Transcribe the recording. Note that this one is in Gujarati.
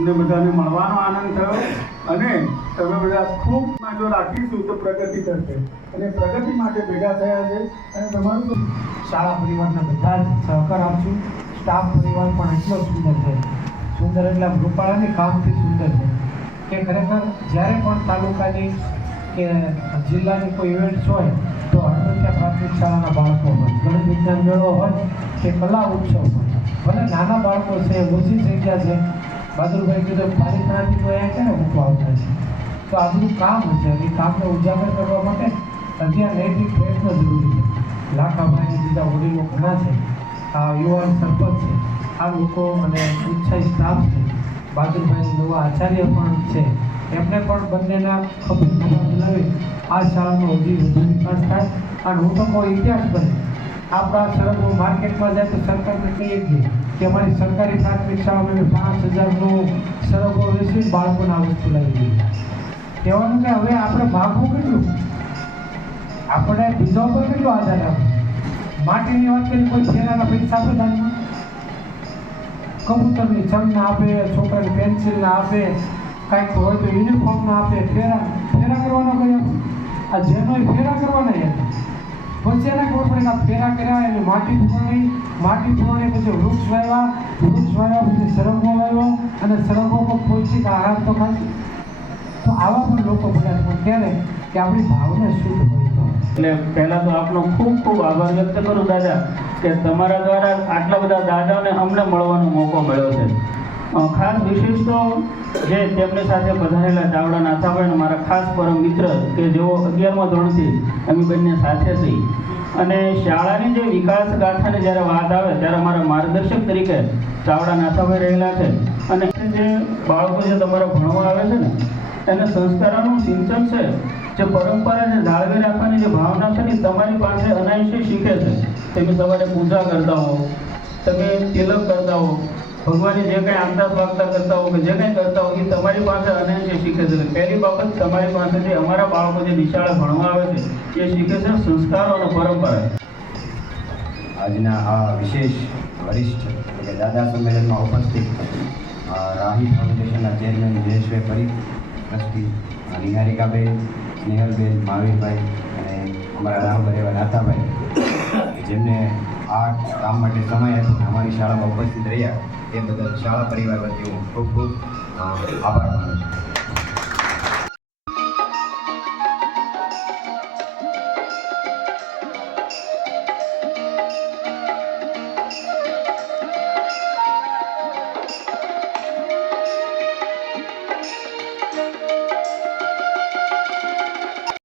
અમને બધાને મળવાનો આનંદ થયો અને તમે બધા ખૂબ જો રાખીશું તો પ્રગતિ કરશે અને પ્રગતિ માટે ભેગા થયા છે અને તમારું તો શાળા પરિવારના બધા જ સહકાર આપશું. સ્ટાફ પરિવાર પણ એટલો સુંદર છે, સુંદર એટલે રૂપાળાની કામથી સુંદર છે કે ખરેખર જ્યારે પણ તાલુકાની કે જિલ્લાની કોઈ ઇવેન્ટ્સ હોય તો હળવદિયા પ્રાથમિક શાળાના બાળકો હોય, ગણિત વિજ્ઞાન મેળો હોય કે કલા ઉત્સવ હોય, ભલે નાના બાળકો છે, ઓછી સંખ્યા છે, બહાદુરભાઈ કીધું પાલિતાણાથી કોઈ અહીંયા ક્યારે મૂકવા આવતા છે, તો આ બધું કામ છે. એ કામને ઉજાગર કરવા માટે અત્યારે નૈતિક પ્રયત્ન જરૂરી છે. લાખાભાઈ બીજા વડીલો ઘણા છે, આ યુવાન સરપંચ છે, આ લોકો અને ઉત્સાહી સ્ટાફ છે, બહાદુરભાઈ નવા આચાર્ય પણ છે, એમને પણ બંનેના ખબર બોલાવી આ શાળાનો હજી વધુ વિકાસ થાય અને હું તો કોઈ ઇતિહાસ બને. આપણા સરહદ માર્કેટમાં જાય તો સરકારને કહીએ છીએ કે અમારી સરકારી પ્રાથમિક શાળામાં 5000નું સરહદો વેચી બાળકોને આ વસ્તુ લાવી દીધી. કહેવાનું કે હવે આપણે માગવું કેટલું, આપણે બીજા ઉપર કેટલો આધાર આપવો. માટીની વાત કરી, કોઈ ફેરાના પૈસા આપે દાનમાં, કબૂતરની ચણના આપે, છોકરાની પેન્સિલના આપે, કાંઈક હોય તો યુનિફોર્મના આપે, ફેરા કરવાનો કઈ આ જેનો ફેરા કરવાના યાર. પછી એને ખબર પડે કે આ ફેરા કર્યા એને માટી ફૂવાની પછી વૃક્ષ વાવ્યા પછી સરંગો વાવ્યો અને સરંગો પર પૌષ્ટિક આહાર તો ખાશે. તો આવા પણ લોકો બધા પણ કહેવાય કે આપણી ભાવના શુદ્ધ હોય. એટલે પહેલાં તો આપનો ખૂબ ખૂબ આભાર વ્યક્ત કરું દાદા કે તમારા દ્વારા આટલા બધા દાદાઓને અમને મળવાનો મોકો મળ્યો છે. ખાસ વિશેષ તો જે તેમની સાથે પધારેલા ચાવડા નાથાભાઈ મારા ખાસ પરમ મિત્ર કે જેઓ 11મા ધોરણથી અમે બંને સાથે છીએ અને શાળાની જે વિકાસ ગાથાની જ્યારે વાત આવે ત્યારે અમારા માર્ગદર્શક તરીકે ચાવડા નાથાભાઈ રહેલા છે અને જે બાળકો જે તમારા ભણવા આવે છે ને એને સંસ્કારોનું સિંચન છે, જે પરંપરાને જાળવી રાખવાની જે ભાવના છે ને તમારી પાસે અનાયાસે શીખે છે. તમે સવારે પૂજા કરતા હો, તમે તિલક કરતા હો, ભગવાનની જે કંઈ આમદા સ્વાગતા કરતા હો કે જે કંઈ કરતા હો એ તમારી પાસે અનાયાસે શીખે છે. પહેલી બાબત તમારી પાસેથી અમારા બાળકો જે નિશાળે ભણવા આવે છે એ શીખે છે સંસ્કારો અને પરંપરા. આજના આ વિશેષ વરિષ્ઠ એટલે દાદા સંમેલનમાં ઉપસ્થિત રાહી ફાઉન્ડેશનના ચેરમેન જયેશભાઈ પરીખ, ટ્રસ્ટી નિહારિકાબેન, સ્નેહલબેન, મહાવીરભાઈ અને અમારા રામભાઈ એવા નાથાભાઈ જેમને આ કામ માટે સમય આપ્યો અમારી શાળામાં ઉપસ્થિત રહ્યા એ બદલ શાળા પરિવાર વતી હું ખૂબ ખૂબ આભાર માનું છું.